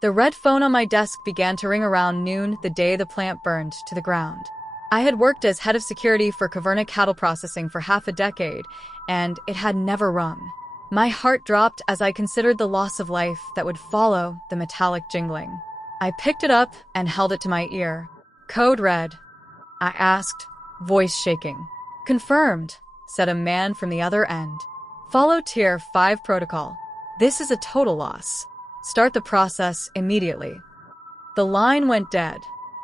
The red phone on my desk began to ring around noon the day the plant burned to the ground. I had worked as head of security for Caverna Cattle Processing for half a decade, and it had never rung. My heart dropped as I considered the loss of life that would follow the metallic jingling. I picked it up and held it to my ear. "Code red?" I asked, voice shaking. "Confirmed," said a man from the other end. "Follow Tier 5 protocol. This is a total loss. Start the process immediately." The line went dead.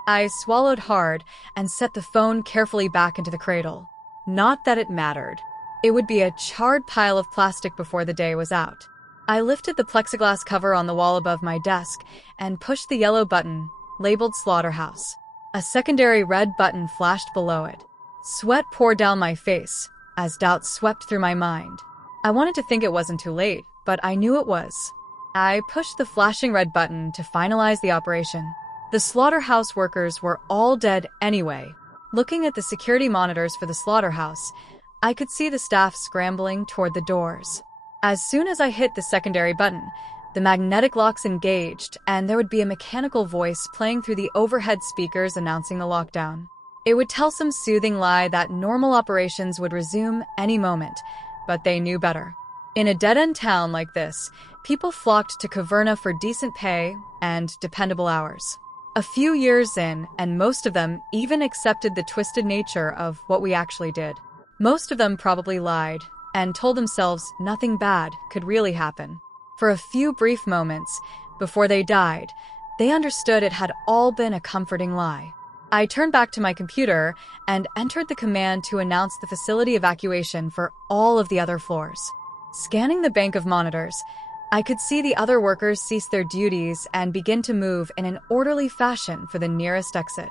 I swallowed hard and set the phone carefully back into the cradle. Not that it mattered. It would be a charred pile of plastic before the day was out. I lifted the plexiglass cover on the wall above my desk and pushed the yellow button, labeled Slaughterhouse. A secondary red button flashed below it. Sweat poured down my face as doubts swept through my mind. I wanted to think it wasn't too late, but I knew it was. I pushed the flashing red button to finalize the operation. The slaughterhouse workers were all dead anyway. Looking at the security monitors for the slaughterhouse, I could see the staff scrambling toward the doors. As soon as I hit the secondary button, the magnetic locks engaged, and there would be a mechanical voice playing through the overhead speakers announcing the lockdown. It would tell some soothing lie that normal operations would resume any moment, but they knew better. In a dead-end town like this, people flocked to Caverna for decent pay and dependable hours. A few years in, and most of them even accepted the twisted nature of what we actually did. Most of them probably lied and told themselves nothing bad could really happen. For a few brief moments, before they died, they understood it had all been a comforting lie. I turned back to my computer and entered the command to announce the facility evacuation for all of the other floors. Scanning the bank of monitors, I could see the other workers cease their duties and begin to move in an orderly fashion for the nearest exit.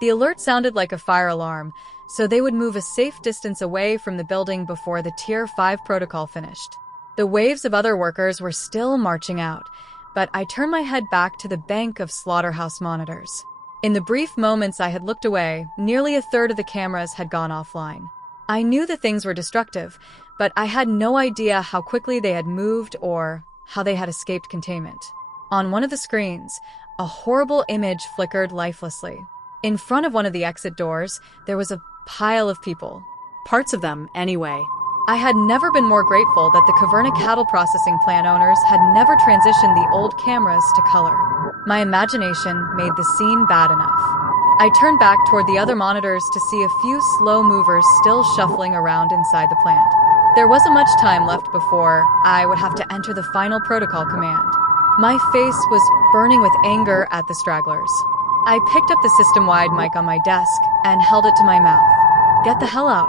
The alert sounded like a fire alarm, so they would move a safe distance away from the building before the Tier 5 protocol finished. The waves of other workers were still marching out, but I turned my head back to the bank of slaughterhouse monitors. In the brief moments I had looked away, nearly a third of the cameras had gone offline. I knew the things were destructive, but I had no idea how quickly they had moved or how they had escaped containment. On one of the screens, a horrible image flickered lifelessly. In front of one of the exit doors, there was a pile of people. Parts of them, anyway. I had never been more grateful that the Caverna cattle processing plant owners had never transitioned the old cameras to color. My imagination made the scene bad enough. I turned back toward the other monitors to see a few slow movers still shuffling around inside the plant. There wasn't much time left before I would have to enter the final protocol command. My face was burning with anger at the stragglers. I picked up the system-wide mic on my desk and held it to my mouth. "Get the hell out,"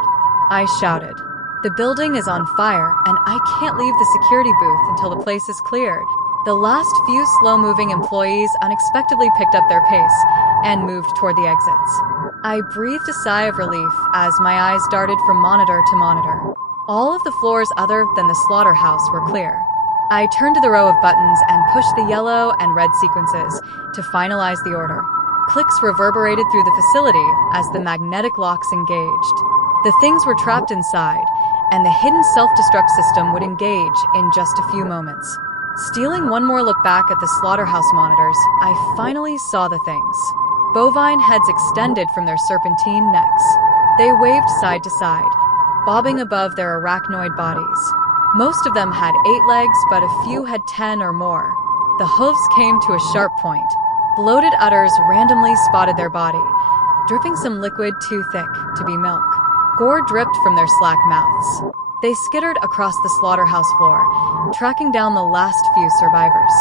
I shouted. "The building is on fire, and I can't leave the security booth until the place is cleared." The last few slow-moving employees unexpectedly picked up their pace and moved toward the exits. I breathed a sigh of relief as my eyes darted from monitor to monitor. All of the floors other than the slaughterhouse were clear. I turned to the row of buttons and pushed the yellow and red sequences to finalize the order. Clicks reverberated through the facility as the magnetic locks engaged. The things were trapped inside, and the hidden self-destruct system would engage in just a few moments. Stealing one more look back at the slaughterhouse monitors, I finally saw the things. Bovine heads extended from their serpentine necks. They waved side to side, bobbing above their arachnoid bodies. Most of them had 8 legs, but a few had 10 or more. The hooves came to a sharp point. Bloated udders randomly spotted their body, dripping some liquid too thick to be milk. Gore dripped from their slack mouths. They skittered across the slaughterhouse floor, tracking down the last few survivors.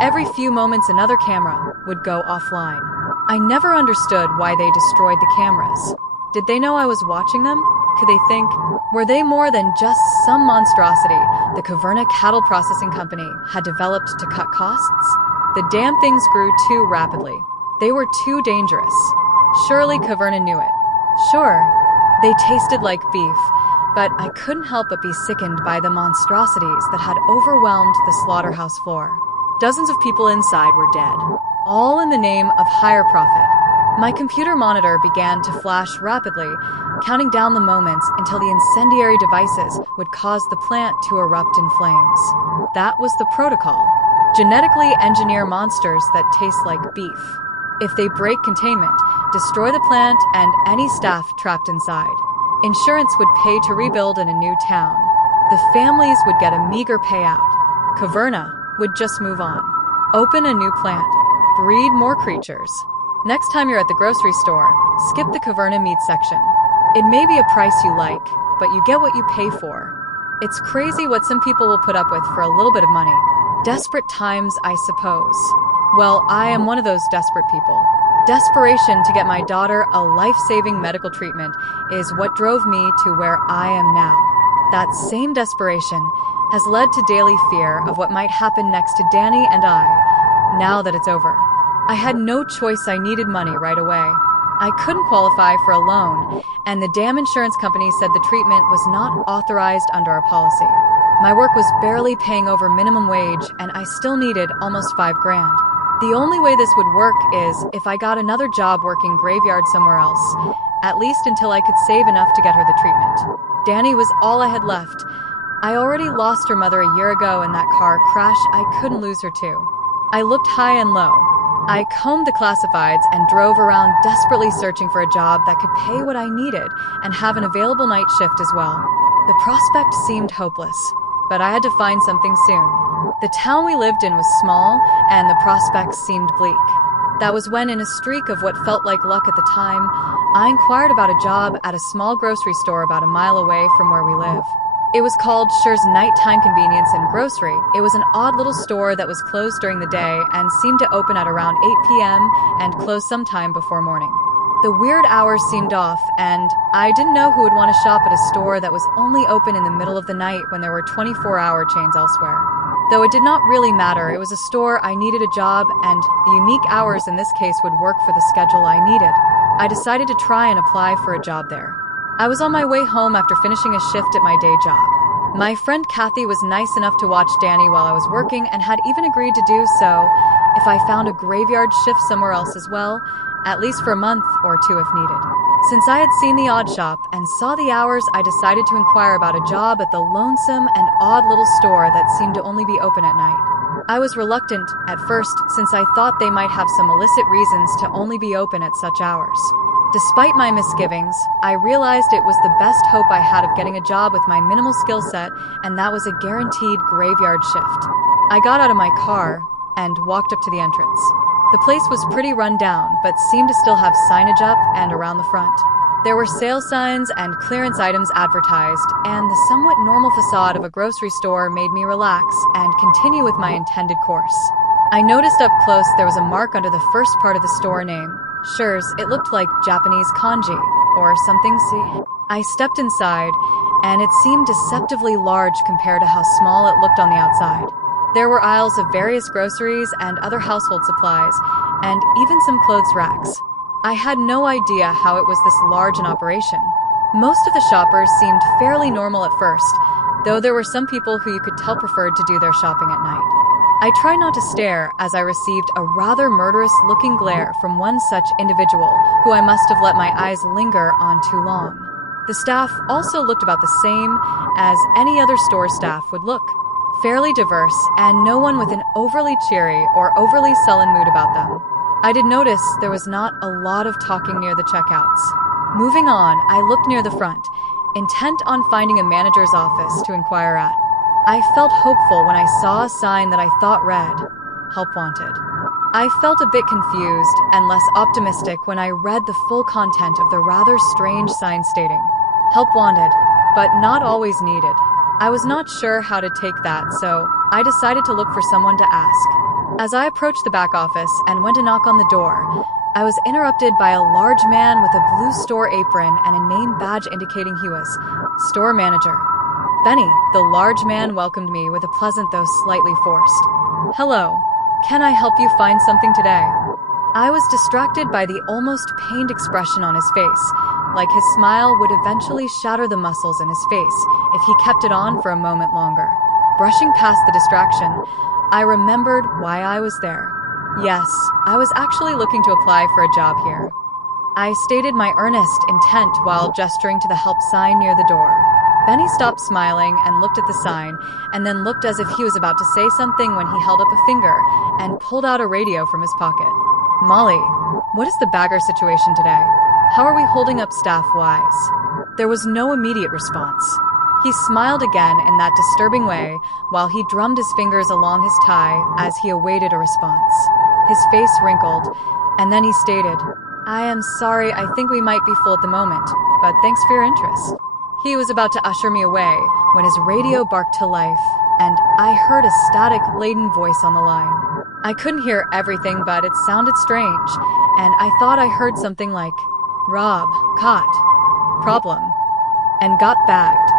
Every few moments another camera would go offline. I never understood why they destroyed the cameras. Did they know I was watching them? Could they think, were they more than just some monstrosity the Caverna Cattle Processing Company had developed to cut costs? The damn things grew too rapidly. They were too dangerous. Surely Caverna knew it. Sure, they tasted like beef, but I couldn't help but be sickened by the monstrosities that had overwhelmed the slaughterhouse floor. Dozens of people inside were dead, all in the name of higher profit. My computer monitor began to flash rapidly, counting down the moments until the incendiary devices would cause the plant to erupt in flames. That was the protocol. Genetically engineer monsters that taste like beef. If they break containment, destroy the plant and any staff trapped inside. Insurance would pay to rebuild in a new town. The families would get a meager payout. Caverna would just move on. Open a new plant. Breed more creatures. Next time you're at the grocery store, skip the Caverna meat section. It may be a price you like, but you get what you pay for. It's crazy what some people will put up with for a little bit of money. Desperate times, I suppose. Well, I am one of those desperate people. Desperation to get my daughter a life-saving medical treatment is what drove me to where I am now. That same desperation has led to daily fear of what might happen next to Danny and I, now that it's over. I had no choice. I needed money right away. I couldn't qualify for a loan, and the damn insurance company said the treatment was not authorized under our policy. My work was barely paying over minimum wage, and I still needed almost $5,000. The only way this would work is if I got another job working graveyard somewhere else, at least until I could save enough to get her the treatment. Danny was all I had left. I already lost her mother a year ago in that car crash. I couldn't lose her too. I looked high and low. I combed the classifieds and drove around desperately searching for a job that could pay what I needed and have an available night shift as well. The prospect seemed hopeless, but I had to find something soon. The town we lived in was small, and the prospects seemed bleak. That was when, in a streak of what felt like luck at the time, I inquired about a job at a small grocery store about a mile away from where we live. It was called Sure's Nighttime Convenience and Grocery. It was an odd little store that was closed during the day and seemed to open at around 8 p.m. and close sometime before morning. The weird hours seemed off, and I didn't know who would want to shop at a store that was only open in the middle of the night when there were 24-hour chains elsewhere. Though it did not really matter, it was a store, I needed a job, and the unique hours in this case would work for the schedule I needed. I decided to try and apply for a job there. I was on my way home after finishing a shift at my day job. My friend Kathy was nice enough to watch Danny while I was working and had even agreed to do so if I found a graveyard shift somewhere else as well, at least for a month or two if needed. Since I had seen the odd shop and saw the hours, I decided to inquire about a job at the lonesome and odd little store that seemed to only be open at night. I was reluctant at first since I thought they might have some illicit reasons to only be open at such hours. Despite my misgivings, I realized it was the best hope I had of getting a job with my minimal skill set, and that was a guaranteed graveyard shift. I got out of my car and walked up to the entrance. The place was pretty run down, but seemed to still have signage up and around the front. There were sale signs and clearance items advertised, and the somewhat normal facade of a grocery store made me relax and continue with my intended course. I noticed up close there was a mark under the first part of the store name. Sure's, it looked like Japanese kanji, or something. See? I stepped inside, and it seemed deceptively large compared to how small it looked on the outside. There were aisles of various groceries and other household supplies, and even some clothes racks. I had no idea how it was this large in operation. Most of the shoppers seemed fairly normal at first, though there were some people who you could tell preferred to do their shopping at night. I tried not to stare as I received a rather murderous-looking glare from one such individual who I must have let my eyes linger on too long. The staff also looked about the same as any other store staff would look. Fairly diverse, and no one with an overly cheery or overly sullen mood about them. I did notice there was not a lot of talking near the checkouts. Moving on, I looked near the front, intent on finding a manager's office to inquire at. I felt hopeful when I saw a sign that I thought read, "Help Wanted." I felt a bit confused and less optimistic when I read the full content of the rather strange sign stating, "Help Wanted, but not always needed." I was not sure how to take that, so I decided to look for someone to ask. As I approached the back office and went to knock on the door, I was interrupted by a large man with a blue store apron and a name badge indicating he was store manager. Benny, the large man welcomed me with a pleasant though slightly forced, "Hello. Can I help you find something today?" I was distracted by the almost pained expression on his face, like his smile would eventually shatter the muscles in his face if he kept it on for a moment longer. Brushing past the distraction, I remembered why I was there. Yes, I was actually looking to apply for a job here. I stated my earnest intent while gesturing to the help sign near the door. Benny stopped smiling and looked at the sign, and then looked as if he was about to say something when he held up a finger and pulled out a radio from his pocket. Molly, what is the bagger situation today? How are we holding up staff-wise? There was no immediate response. He smiled again in that disturbing way while he drummed his fingers along his tie as he awaited a response. His face wrinkled, and then he stated, "I am sorry, I think we might be full at the moment, but thanks for your interest." He was about to usher me away when his radio barked to life, and I heard a static-laden voice on the line. I couldn't hear everything, but it sounded strange, and I thought I heard something like, "Rob, caught, problem, and got bagged."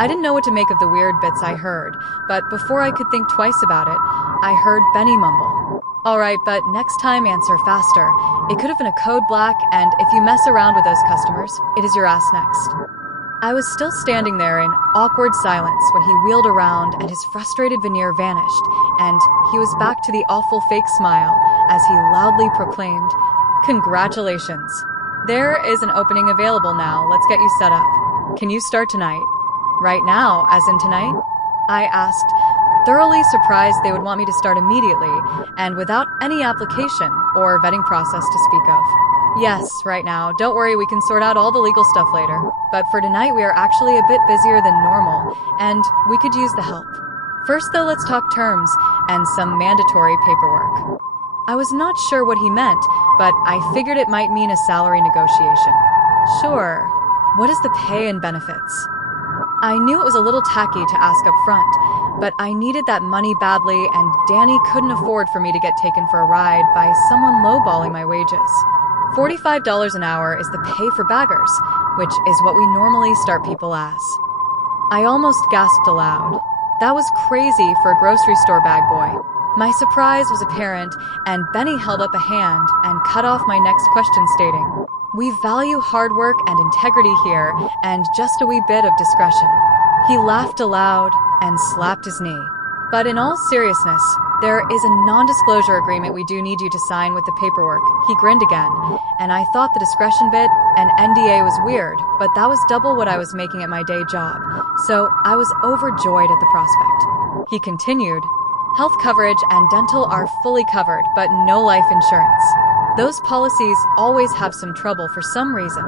I didn't know what to make of the weird bits I heard, but before I could think twice about it, I heard Benny mumble, "All right, but next time answer faster. It could have been a code black, and if you mess around with those customers, it is your ass next." I was still standing there in awkward silence when he wheeled around and his frustrated veneer vanished, and he was back to the awful fake smile as he loudly proclaimed, "Congratulations. There is an opening available now. Let's get you set up. Can you start tonight?" "Right now, as in tonight?" I asked, thoroughly surprised they would want me to start immediately and without any application or vetting process to speak of. "Yes, right now. Don't worry, we can sort out all the legal stuff later. But for tonight, we are actually a bit busier than normal, and we could use the help. First, though, let's talk terms and some mandatory paperwork." I was not sure what he meant, but I figured it might mean a salary negotiation. "Sure. What is the pay and benefits?" I knew it was a little tacky to ask up front, but I needed that money badly, and Danny couldn't afford for me to get taken for a ride by someone lowballing my wages. $45 an hour is the pay for baggers, which is what we normally start people as. I almost gasped aloud. That was crazy for a grocery store bag boy. My surprise was apparent, and Benny held up a hand and cut off my next question stating, "We value hard work and integrity here, and just a wee bit of discretion." He laughed aloud and slapped his knee. "But in all seriousness, there is a non-disclosure agreement we do need you to sign with the paperwork." He grinned again, and I thought the discretion bit and NDA was weird, but that was double what I was making at my day job, so I was overjoyed at the prospect. He continued, "Health coverage and dental are fully covered, but no life insurance. Those policies always have some trouble for some reason."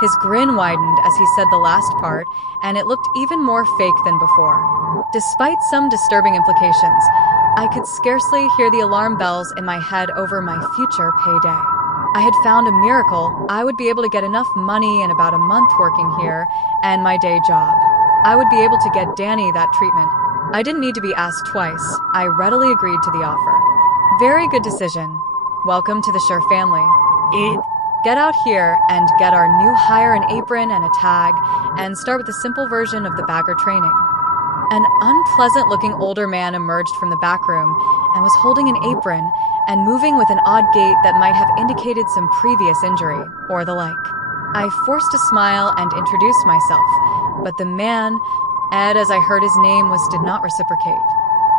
His grin widened as he said the last part, and it looked even more fake than before. Despite some disturbing implications, I could scarcely hear the alarm bells in my head over my future payday. I had found a miracle. I would be able to get enough money in about a month working here and my day job. I would be able to get Danny that treatment. I didn't need to be asked twice. I readily agreed to the offer. "Very good decision. Welcome to the Sure family. Get out here and get our new hire an apron and a tag, and start with a simple version of the bagger training." An unpleasant-looking older man emerged from the back room and was holding an apron and moving with an odd gait that might have indicated some previous injury or the like. I forced a smile and introduced myself, but the man, Ed as I heard his name, did not reciprocate.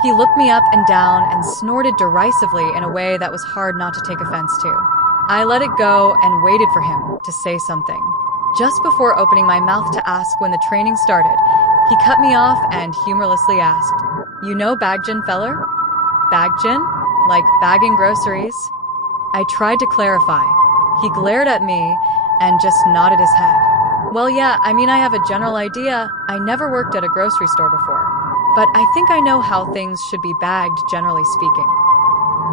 He looked me up and down and snorted derisively in a way that was hard not to take offense to. I let it go and waited for him to say something. Just before opening my mouth to ask when the training started, he cut me off and humorlessly asked, "You know Baggin, feller?" "Baggin? Like bagging groceries?" I tried to clarify. He glared at me and just nodded his head. "Well, yeah, I mean, I have a general idea. I never worked at a grocery store before. But I think I know how things should be bagged, generally speaking."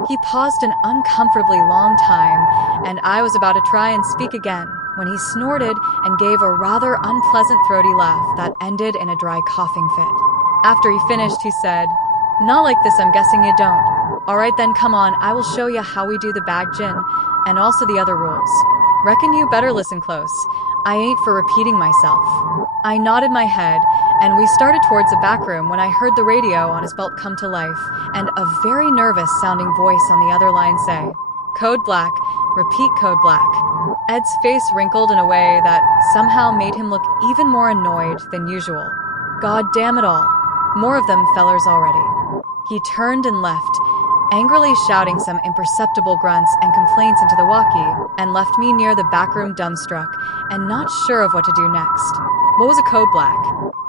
He paused an uncomfortably long time, and I was about to try and speak again when he snorted and gave a rather unpleasant throaty laugh that ended in a dry coughing fit. After he finished, he said, "Not like this, I'm guessing you don't. All right then, come on, I will show you how we do the bag gin, and also the other rules. Reckon you better listen close. I ain't for repeating myself." I nodded my head, and we started towards the back room when I heard the radio on his belt come to life, and a very nervous-sounding voice on the other line say, "Code black, repeat code black." Ed's face wrinkled in a way that somehow made him look even more annoyed than usual. God damn it all. More of them fellers already. He turned and left, angrily shouting some imperceptible grunts and complaints into the walkie, and left me near the back room dumbstruck and not sure of what to do next. What was a code black?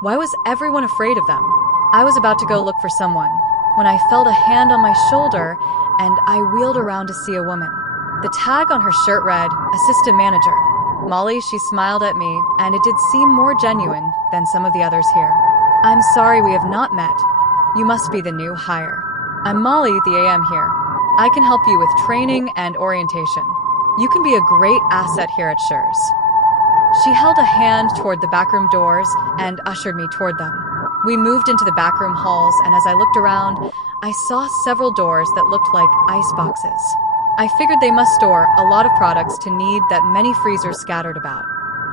Why was everyone afraid of them? I was about to go look for someone when I felt a hand on my shoulder and I wheeled around to see a woman. The tag on her shirt read, Assistant Manager. Molly, she smiled at me, and it did seem more genuine than some of the others here. I'm sorry we have not met. You must be the new hire. I'm Molly, the AM here. I can help you with training and orientation. You can be a great asset here at Schur's. She held a hand toward the backroom doors and ushered me toward them. We moved into the backroom halls, and as I looked around, I saw several doors that looked like ice boxes. I figured they must store a lot of products to need that many freezers scattered about.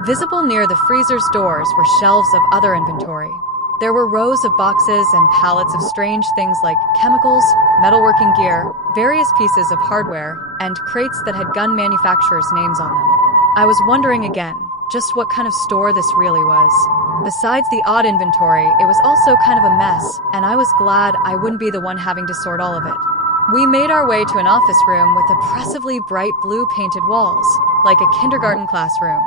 Visible near the freezer's doors were shelves of other inventory. There were rows of boxes and pallets of strange things like chemicals, metalworking gear, various pieces of hardware, and crates that had gun manufacturers' names on them. I was wondering again, just what kind of store this really was. Besides the odd inventory, it was also kind of a mess, and I was glad I wouldn't be the one having to sort all of it. We made our way to an office room with oppressively bright blue painted walls, like a kindergarten classroom.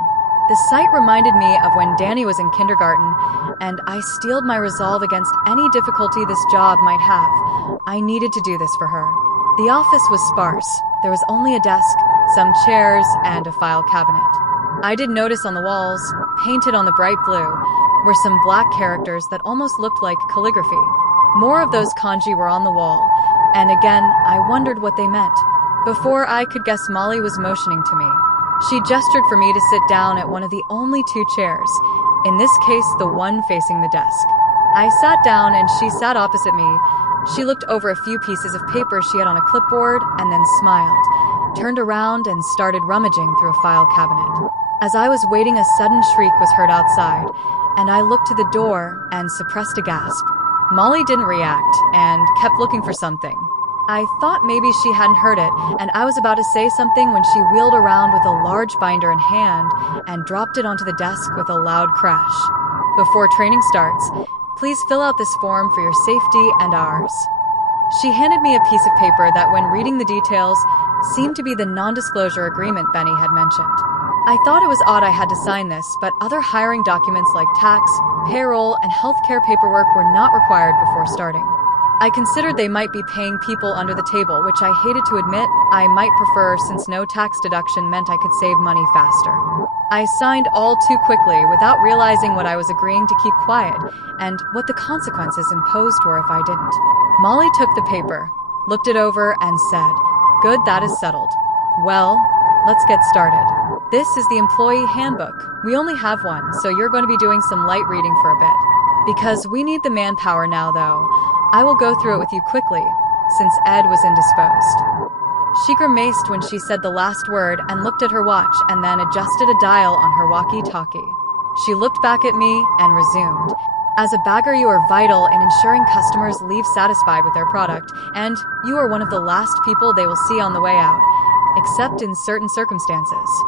The sight reminded me of when Danny was in kindergarten, and I steeled my resolve against any difficulty this job might have. I needed to do this for her. The office was sparse. There was only a desk, some chairs, and a file cabinet. I did notice on the walls, painted on the bright blue, were some black characters that almost looked like calligraphy. More of those kanji were on the wall, and again, I wondered what they meant. Before I could guess, Molly was motioning to me. She gestured for me to sit down at one of the only two chairs, in this case, the one facing the desk. I sat down and she sat opposite me. She looked over a few pieces of paper she had on a clipboard and then smiled, turned around and started rummaging through a file cabinet. As I was waiting, a sudden shriek was heard outside, and I looked to the door and suppressed a gasp. Molly didn't react and kept looking for something. I thought maybe she hadn't heard it, and I was about to say something when she wheeled around with a large binder in hand and dropped it onto the desk with a loud crash. Before training starts, please fill out this form for your safety and ours. She handed me a piece of paper that, when reading the details, seemed to be the non-disclosure agreement Benny had mentioned. I thought it was odd I had to sign this, but other hiring documents like tax, payroll, and healthcare paperwork were not required before starting. I considered they might be paying people under the table, which I hated to admit I might prefer, since no tax deduction meant I could save money faster. I signed all too quickly without realizing what I was agreeing to keep quiet and what the consequences imposed were if I didn't. Molly took the paper, looked it over, and said, "Good, that is settled. Well, let's get started. This is the employee handbook. We only have one, so you're going to be doing some light reading for a bit. Because we need the manpower now, though, I will go through it with you quickly, since Ed was indisposed." She grimaced when she said the last word and looked at her watch and then adjusted a dial on her walkie-talkie. She looked back at me and resumed. "As a bagger, you are vital in ensuring customers leave satisfied with their product, and you are one of the last people they will see on the way out, except in certain circumstances."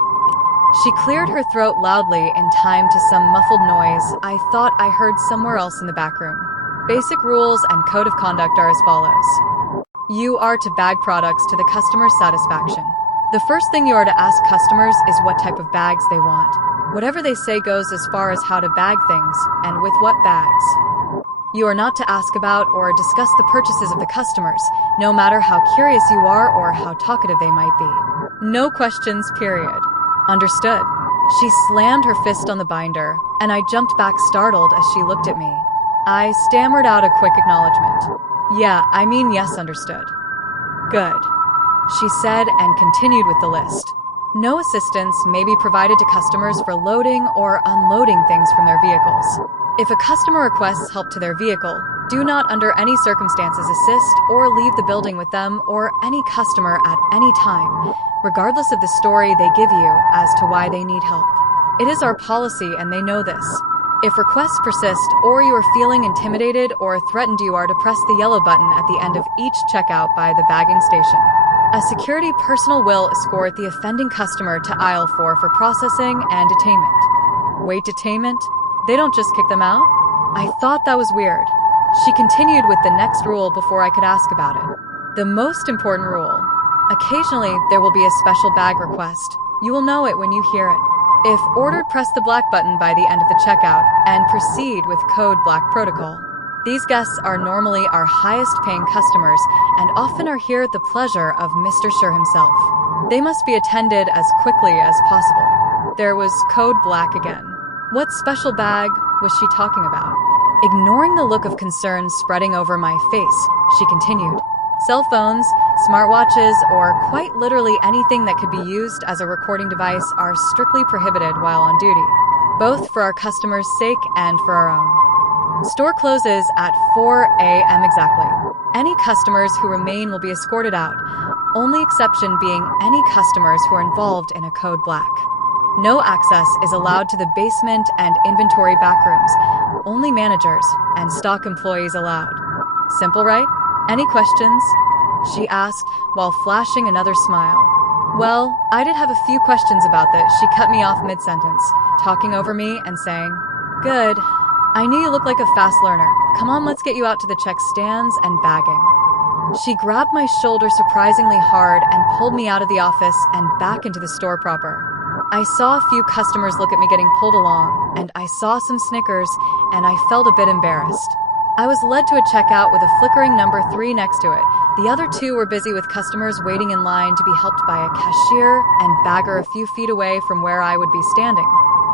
She cleared her throat loudly in time to some muffled noise I thought I heard somewhere else in the back room. Basic rules and code of conduct are as follows. You are to bag products to the customer's satisfaction. The first thing you are to ask customers is what type of bags they want. Whatever they say goes as far as how to bag things and with what bags. You are not to ask about or discuss the purchases of the customers, no matter how curious you are or how talkative they might be. No questions, period. Understood. She slammed her fist on the binder, and I jumped back startled as she looked at me. I stammered out a quick acknowledgement. "Yeah, I mean yes, understood." "Good," she said and continued with the list. No assistance may be provided to customers for loading or unloading things from their vehicles. If a customer requests help to their vehicle, do not under any circumstances assist or leave the building with them or any customer at any time, regardless of the story they give you as to why they need help. It is our policy and they know this. If requests persist or you are feeling intimidated or threatened, you are to press the yellow button at the end of each checkout by the bagging station. A security personnel will escort the offending customer to aisle 4 for processing and detainment. Wait, detainment? They don't just kick them out? I thought that was weird. She continued with the next rule before I could ask about it. The most important rule. Occasionally, there will be a special bag request. You will know it when you hear it. If ordered, press the black button by the end of the checkout and proceed with code black protocol. These guests are normally our highest paying customers and often are here at the pleasure of Mr. Sure himself. They must be attended as quickly as possible. There was code black again. What special bag was she talking about? Ignoring the look of concern spreading over my face, she continued. Cell phones, smartwatches, or quite literally anything that could be used as a recording device are strictly prohibited while on duty, both for our customers' sake and for our own. Store closes at 4 a.m. exactly. Any customers who remain will be escorted out, only exception being any customers who are involved in a code black. No access is allowed to the basement and inventory backrooms, only managers and stock employees allowed. Simple, right? Any questions? She asked while flashing another smile. Well, I did have a few questions about this. She cut me off mid-sentence, talking over me and saying, Good. I knew you looked like a fast learner. Come on, let's get you out to the check stands and bagging. She grabbed my shoulder surprisingly hard and pulled me out of the office and back into the store proper. I saw a few customers look at me getting pulled along, and I saw some snickers, and I felt a bit embarrassed. I was led to a checkout with a flickering number 3 next to it. The other 2 were busy with customers waiting in line to be helped by a cashier and bagger a few feet away from where I would be standing.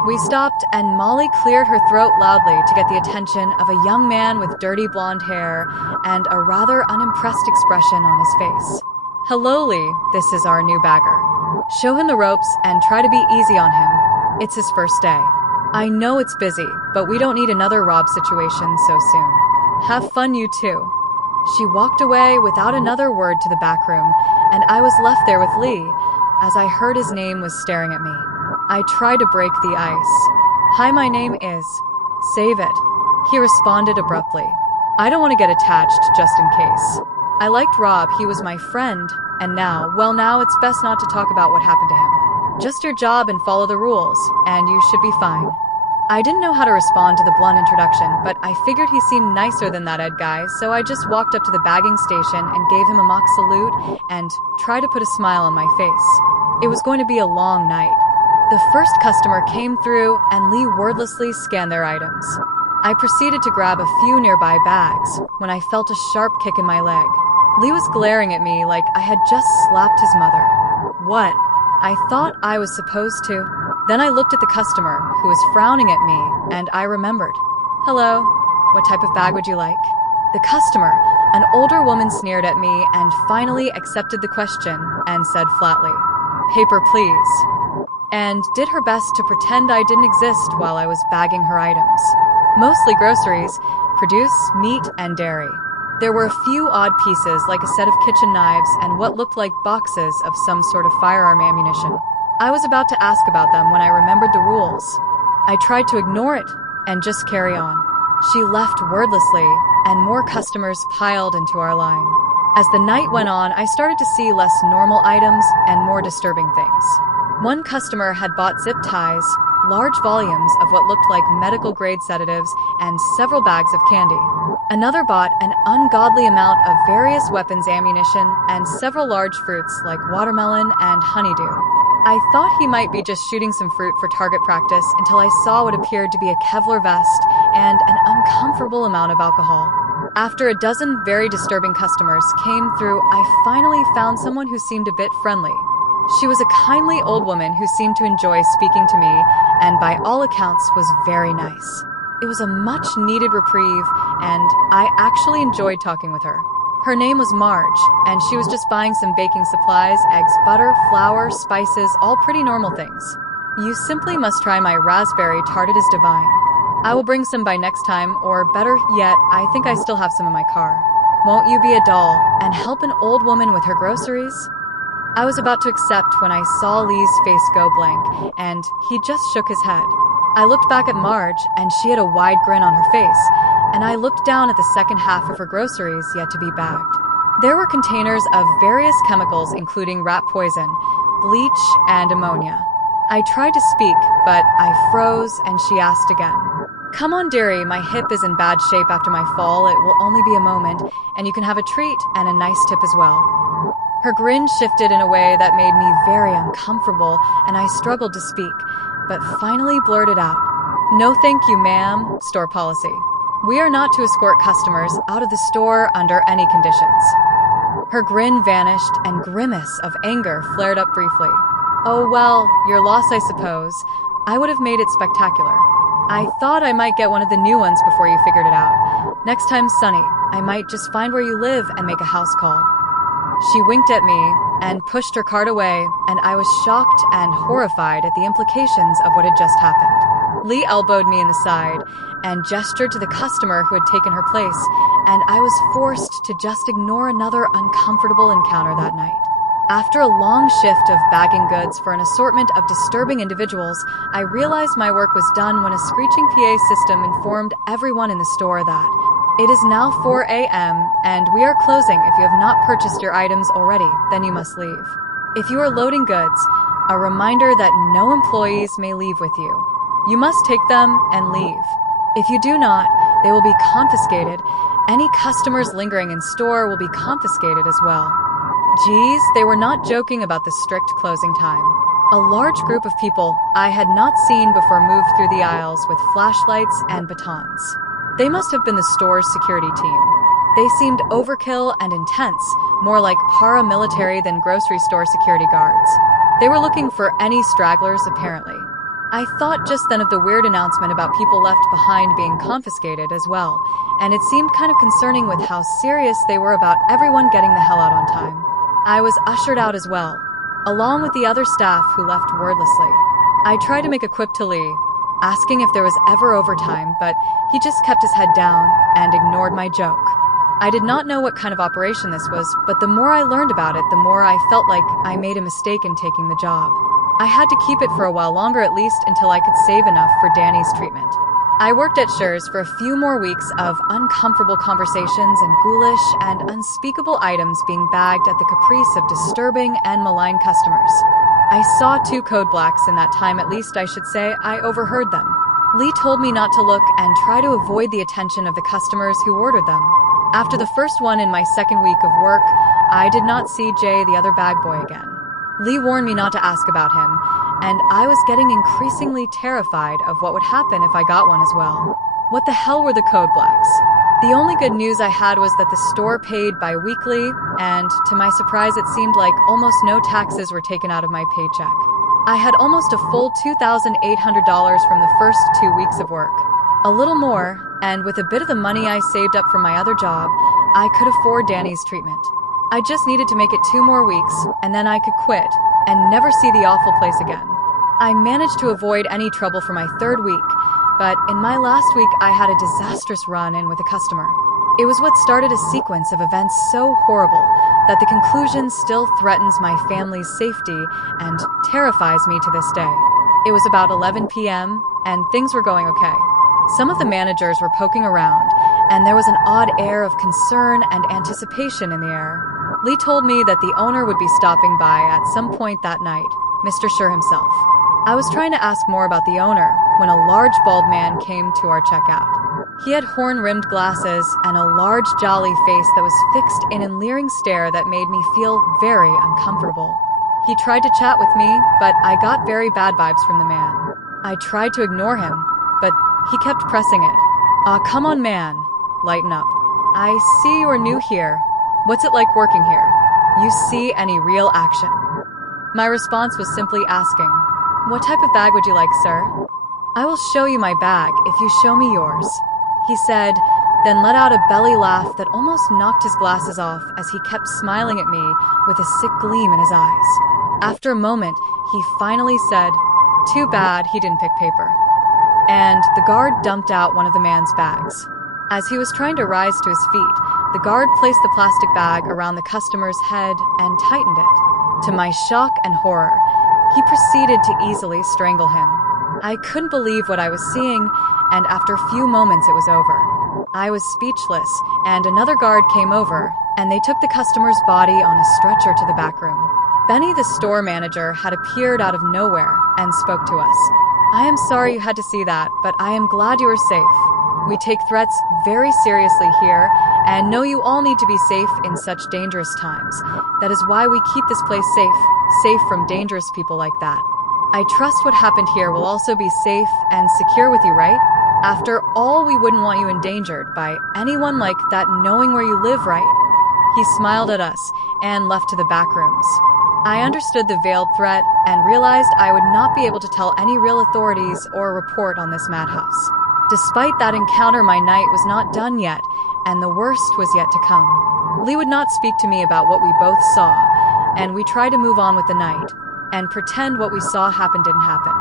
We stopped, and Molly cleared her throat loudly to get the attention of a young man with dirty blonde hair and a rather unimpressed expression on his face. Hello, Lee. This is our new bagger. Show him the ropes and try to be easy on him. It's his first day. I know it's busy, but we don't need another Rob situation so soon. Have fun, you too. She walked away without another word to the back room, and I was left there with Lee, as I heard his name was staring at me. I tried to break the ice. Hi, my name is... Save it. He responded abruptly. I don't want to get attached just in case. I liked Rob, he was my friend, and now it's best not to talk about what happened to him. Just your job and follow the rules, and you should be fine. I didn't know how to respond to the blunt introduction, but I figured he seemed nicer than that Ed guy, so I just walked up to the bagging station and gave him a mock salute and tried to put a smile on my face. It was going to be a long night. The first customer came through, and Lee wordlessly scanned their items. I proceeded to grab a few nearby bags when I felt a sharp kick in my leg. Lee was glaring at me like I had just slapped his mother. What? I thought I was supposed to. Then I looked at the customer, who was frowning at me, and I remembered. Hello, what type of bag would you like? The customer, an older woman, sneered at me and finally accepted the question and said flatly, Paper, please. And did her best to pretend I didn't exist while I was bagging her items. Mostly groceries, produce, meat, and dairy. There were a few odd pieces like a set of kitchen knives and what looked like boxes of some sort of firearm ammunition. I was about to ask about them when I remembered the rules. I tried to ignore it and just carry on. She left wordlessly, and more customers piled into our line. As the night went on, I started to see less normal items and more disturbing things. One customer had bought zip ties, large volumes of what looked like medical-grade sedatives, and several bags of candy. Another bought an ungodly amount of various weapons ammunition and several large fruits like watermelon and honeydew. I thought he might be just shooting some fruit for target practice until I saw what appeared to be a Kevlar vest and an uncomfortable amount of alcohol. After a dozen very disturbing customers came through, I finally found someone who seemed a bit friendly. She was a kindly old woman who seemed to enjoy speaking to me and by all accounts was very nice. It was a much-needed reprieve, and I actually enjoyed talking with her. Her name was Marge, and she was just buying some baking supplies, eggs, butter, flour, spices, all pretty normal things. You simply must try my raspberry tart, it is divine. I will bring some by next time, or better yet, I think I still have some in my car. Won't you be a doll and help an old woman with her groceries? I was about to accept when I saw Lee's face go blank, and he just shook his head. I looked back at Marge, and she had a wide grin on her face, and I looked down at the second half of her groceries yet to be bagged. There were containers of various chemicals including rat poison, bleach, and ammonia. I tried to speak, but I froze and she asked again. Come on, dearie, my hip is in bad shape after my fall. It will only be a moment, and you can have a treat and a nice tip as well. Her grin shifted in a way that made me very uncomfortable, and I struggled to speak. but finally blurted out, "No thank you, ma'am, store policy. We are not to escort customers out of the store under any conditions." Her grin vanished and grimace of anger flared up briefly. "Oh well, your loss I suppose. I would have made it spectacular. I thought I might get one of the new ones before you figured it out. Next time, Sonny, I might just find where you live and make a house call." She winked at me and pushed her cart away, and I was shocked and horrified at the implications of what had just happened. Lee elbowed me in the side and gestured to the customer who had taken her place, and I was forced to just ignore another uncomfortable encounter that night. After a long shift of bagging goods for an assortment of disturbing individuals, I realized my work was done when a screeching PA system informed everyone in the store that it is now 4 a.m. and we are closing. If you have not purchased your items already, then you must leave. If you are loading goods, a reminder that no employees may leave with you. You must take them and leave. If you do not, they will be confiscated. Any customers lingering in store will be confiscated as well. Geez, they were not joking about the strict closing time. A large group of people I had not seen before moved through the aisles with flashlights and batons. They must have been the store's security team. They seemed overkill and intense, more like paramilitary than grocery store security guards. They were looking for any stragglers, apparently. I thought just then of the weird announcement about people left behind being confiscated as well, and it seemed kind of concerning with how serious they were about everyone getting the hell out on time. I was ushered out as well, along with the other staff who left wordlessly. I tried to make a quip to Lee, asking if there was ever overtime, but he just kept his head down and ignored my joke. I did not know what kind of operation this was, but the more I learned about it, the more I felt like I made a mistake in taking the job. I had to keep it for a while longer at least until I could save enough for Danny's treatment. I worked at Schur's for a few more weeks of uncomfortable conversations and ghoulish and unspeakable items being bagged at the caprice of disturbing and malign customers. I saw 2 code blacks in that time, at least I should say. I overheard them. Lee told me not to look and try to avoid the attention of the customers who ordered them. After the first one in my second week of work, I did not see Jay, the other bag boy, again. Lee warned me not to ask about him, and I was getting increasingly terrified of what would happen if I got one as well. What the hell were the code blacks? The only good news I had was that the store paid bi-weekly, and to my surprise it seemed like almost no taxes were taken out of my paycheck. I had almost a full $2,800 from the first 2 weeks of work. A little more, and with a bit of the money I saved up from my other job, I could afford Danny's treatment. I just needed to make it 2 more weeks, and then I could quit and never see the awful place again. I managed to avoid any trouble for my 3rd week, but in my last week I had a disastrous run-in with a customer. It was what started a sequence of events so horrible that the conclusion still threatens my family's safety and terrifies me to this day. It was about 11 p.m., and things were going okay. Some of the managers were poking around, and there was an odd air of concern and anticipation in the air. Lee told me that the owner would be stopping by at some point that night, Mr. Schur himself. I was trying to ask more about the owner when a large bald man came to our checkout. He had horn-rimmed glasses and a large jolly face that was fixed in a leering stare that made me feel very uncomfortable. He tried to chat with me, but I got very bad vibes from the man. I tried to ignore him, but he kept pressing it. Come on, man. Lighten up. I see you are new here. What's it like working here? You see any real action? My response was simply asking, "What type of bag would you like, sir?" "I will show you my bag if you show me yours," he said, then let out a belly laugh that almost knocked his glasses off as he kept smiling at me with a sick gleam in his eyes. After a moment, he finally said, "Too bad he didn't pick paper." And the guard dumped out one of the man's bags. As he was trying to rise to his feet, the guard placed the plastic bag around the customer's head and tightened it. To my shock and horror, he proceeded to easily strangle him. I couldn't believe what I was seeing, and after a few moments it was over. I was speechless, and another guard came over, and they took the customer's body on a stretcher to the back room. Benny, the store manager, had appeared out of nowhere and spoke to us. "I am sorry you had to see that, but I am glad you are safe. We take threats very seriously here and know you all need to be safe in such dangerous times. That is why we keep this place safe from dangerous people like that." I trust what happened here will also be safe and secure with you, right? After all, we wouldn't want you endangered by anyone like that knowing where you live, right? He smiled at us and left to the back rooms. I understood the veiled threat and realized I would not be able to tell any real authorities or report on this madhouse. Despite that encounter, my night was not done yet, and the worst was yet to come. Lee would not speak to me about what we both saw, and we tried to move on with the night and pretend what we saw happen didn't happen.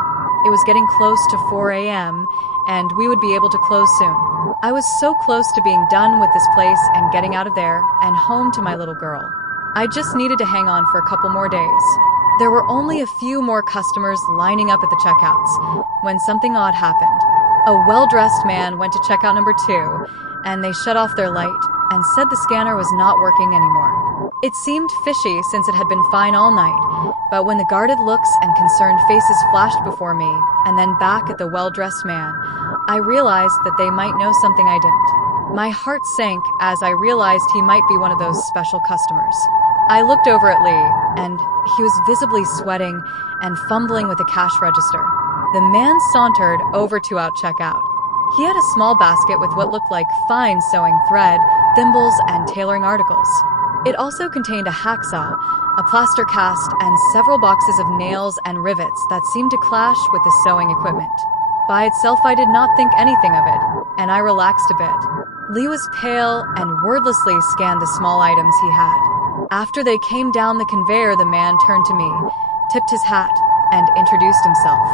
It was getting close to 4 a.m., and we would be able to close soon. I was so close to being done with this place and getting out of there and home to my little girl. I just needed to hang on for a couple more days. There were only a few more customers lining up at the checkouts when something odd happened. A well-dressed man went to checkout number 2, and they shut off their light and said the scanner was not working anymore. It seemed fishy since it had been fine all night, but when the guarded looks and concerned faces flashed before me and then back at the well-dressed man, I realized that they might know something I didn't. My heart sank as I realized he might be one of those special customers. I looked over at Lee, and he was visibly sweating and fumbling with the cash register. The man sauntered over to out-checkout. He had a small basket with what looked like fine sewing thread, thimbles, and tailoring articles. It also contained a hacksaw, a plaster cast, and several boxes of nails and rivets that seemed to clash with the sewing equipment. By itself, I did not think anything of it, and I relaxed a bit. Lee was pale and wordlessly scanned the small items he had. After they came down the conveyor, the man turned to me, tipped his hat, and introduced himself.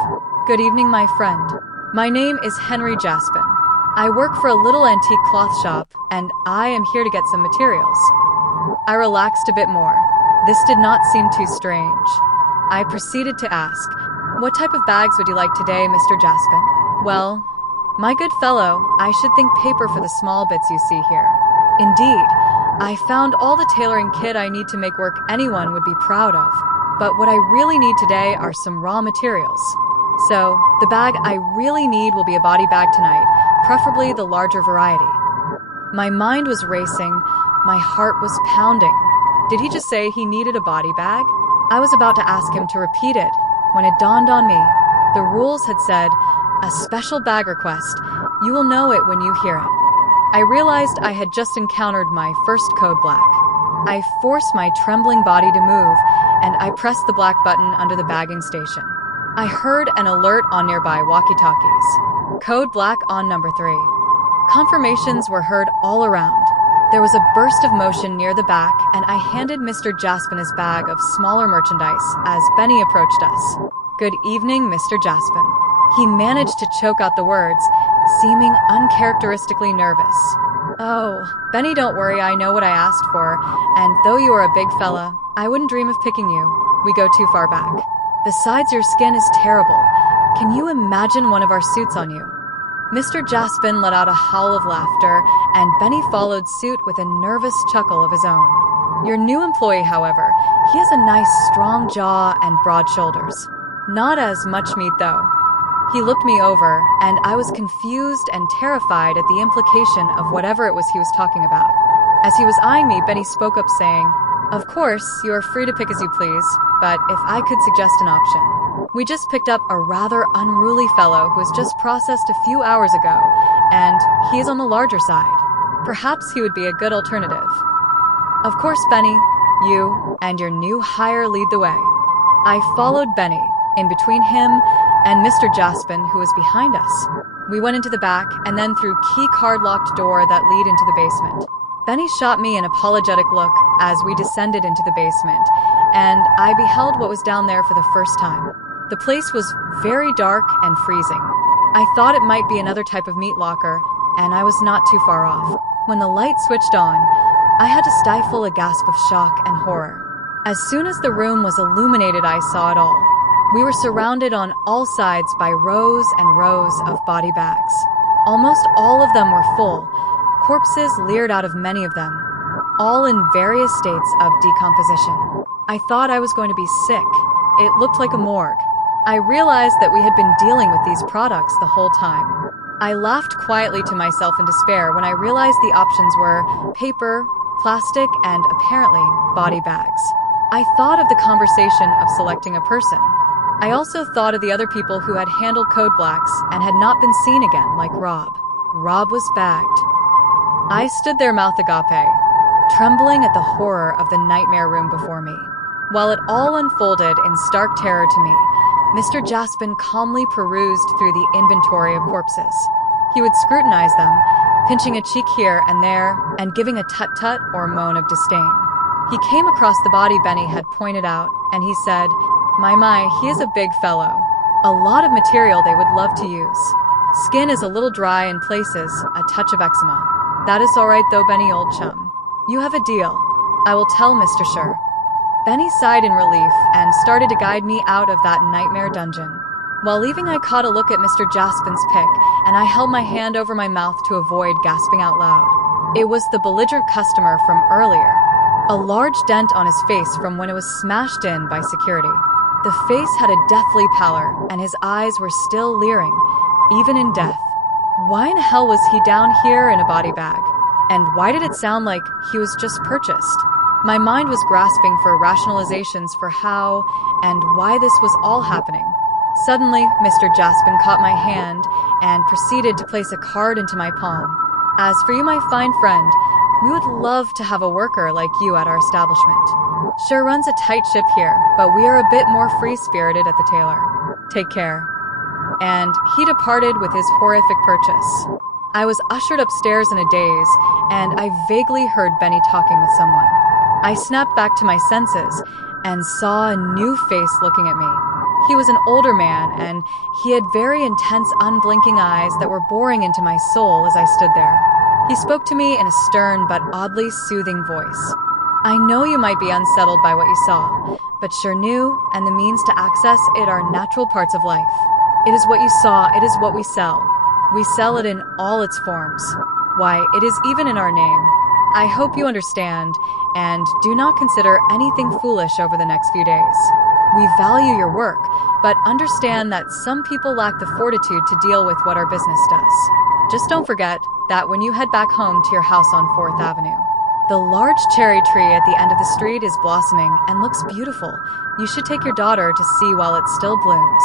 "Good evening, my friend. My name is Henry Jaspin. I work for a little antique cloth shop, and I am here to get some materials." I relaxed a bit more. This did not seem too strange. I proceeded to ask, "What type of bags would you like today, Mr. Jaspin?" "Well, my good fellow, I should think paper for the small bits you see here. Indeed, I found all the tailoring kit I need to make work anyone would be proud of. But what I really need today are some raw materials. So, the bag I really need will be a body bag tonight, preferably the larger variety." My mind was racing, my heart was pounding. Did he just say he needed a body bag? I was about to ask him to repeat it when it dawned on me. The rules had said, "A special bag request. You will know it when you hear it." I realized I had just encountered my first code black. I forced my trembling body to move, and I pressed the black button under the bagging station. I heard an alert on nearby walkie-talkies. Code black on number 3. Confirmations were heard all around. There was a burst of motion near the back, and I handed Mr. Jaspin his bag of smaller merchandise as Benny approached us. "Good evening, Mr. Jaspin." He managed to choke out the words, seeming uncharacteristically nervous. "Oh, Benny, don't worry, I know what I asked for, and though you are a big fella, I wouldn't dream of picking you. We go too far back. Besides, your skin is terrible. Can you imagine one of our suits on you?" Mr. Jaspin let out a howl of laughter, and Benny followed suit with a nervous chuckle of his own. "Your new employee, however, he has a nice strong jaw and broad shoulders. Not as much meat, though." He looked me over, and I was confused and terrified at the implication of whatever it was he was talking about. As he was eyeing me, Benny spoke up saying, "Of course, you are free to pick as you please, but if I could suggest an option. We just picked up a rather unruly fellow who was just processed a few hours ago, and he is on the larger side. Perhaps he would be a good alternative. Of course, Benny, you and your new hire lead the way." I followed Benny, in between him and Mr. Jaspin, who was behind us. We went into the back and then through key card-locked door that lead into the basement. Benny shot me an apologetic look as we descended into the basement, and I beheld what was down there for the first time. The place was very dark and freezing. I thought it might be another type of meat locker, and I was not too far off. When the light switched on, I had to stifle a gasp of shock and horror. As soon as the room was illuminated, I saw it all. We were surrounded on all sides by rows and rows of body bags. Almost all of them were full. Corpses leered out of many of them, all in various states of decomposition. I thought I was going to be sick. It looked like a morgue. I realized that we had been dealing with these products the whole time. I laughed quietly to myself in despair when I realized the options were paper, plastic, and apparently body bags. I thought of the conversation of selecting a person. I also thought of the other people who had handled code blacks and had not been seen again, like Rob. Rob was bagged. I stood there mouth agape, trembling at the horror of the nightmare room before me. While it all unfolded in stark terror to me, Mr. Jaspin calmly perused through the inventory of corpses. He would scrutinize them, pinching a cheek here and there, and giving a tut-tut or moan of disdain. He came across the body Benny had pointed out, and he said, My, he is a big fellow. A lot of material they would love to use. Skin is a little dry in places, a touch of eczema. That is all right though, Benny, old chum. You have a deal. I will tell Mr. Sure. Benny sighed in relief and started to guide me out of that nightmare dungeon. While leaving, I caught a look at Mr. Jaspin's pick, and I held my hand over my mouth to avoid gasping out loud. It was the belligerent customer from earlier. A large dent on his face from when it was smashed in by security. The face had a deathly pallor, and his eyes were still leering, even in death. Why in hell was he down here in a body bag? And why did it sound like he was just purchased? My mind was grasping for rationalizations for how and why this was all happening. Suddenly, Mr. Jaspin caught my hand and proceeded to place a card into my palm. As for you, my fine friend, we would love to have a worker like you at our establishment. Sure runs a tight ship here, but we are a bit more free-spirited at the tailor. Take care. And he departed with his horrific purchase. I was ushered upstairs in a daze, and I vaguely heard Benny talking with someone. I snapped back to my senses and saw a new face looking at me. He was an older man, and he had very intense, unblinking eyes that were boring into my soul as I stood there. He spoke to me in a stern but oddly soothing voice. I know you might be unsettled by what you saw, but Chernu and the means to access it are natural parts of life. It is what you saw, it is what we sell. We sell it in all its forms. Why, it is even in our name. I hope you understand, and do not consider anything foolish over the next few days. We value your work, but understand that some people lack the fortitude to deal with what our business does. Just don't forget that when you head back home to your house on 4th Avenue, the large cherry tree at the end of the street is blossoming and looks beautiful. You should take your daughter to see while it still blooms.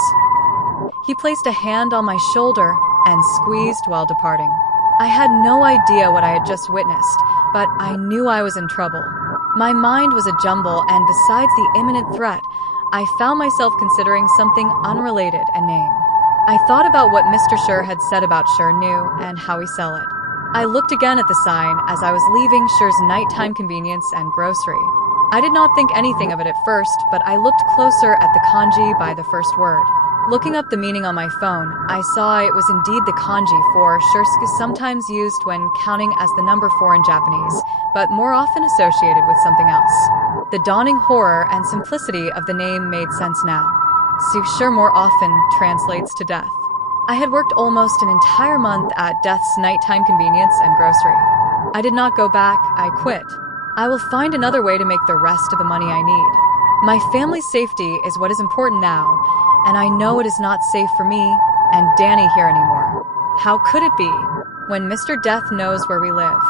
He placed a hand on my shoulder and squeezed while departing. I had no idea what I had just witnessed, but I knew I was in trouble. My mind was a jumble, and besides the imminent threat, I found myself considering something unrelated, a name. I thought about what Mr. Sure had said about Chernu and how we sell it. I looked again at the sign as I was leaving Sure's nighttime convenience and grocery. I did not think anything of it at first, but I looked closer at the kanji by the first word. Looking up the meaning on my phone, I saw it was indeed the kanji for Shursuke, sometimes used when counting as the number 4 in Japanese, but more often associated with something else. The dawning horror and simplicity of the name made sense now. Sure more often translates to death. I had worked almost an entire month at Death's nighttime convenience and grocery. I did not go back, I quit. I will find another way to make the rest of the money I need. My family's safety is what is important now, and I know it is not safe for me and Danny here anymore. How could it be, when Mr. Death knows where we live?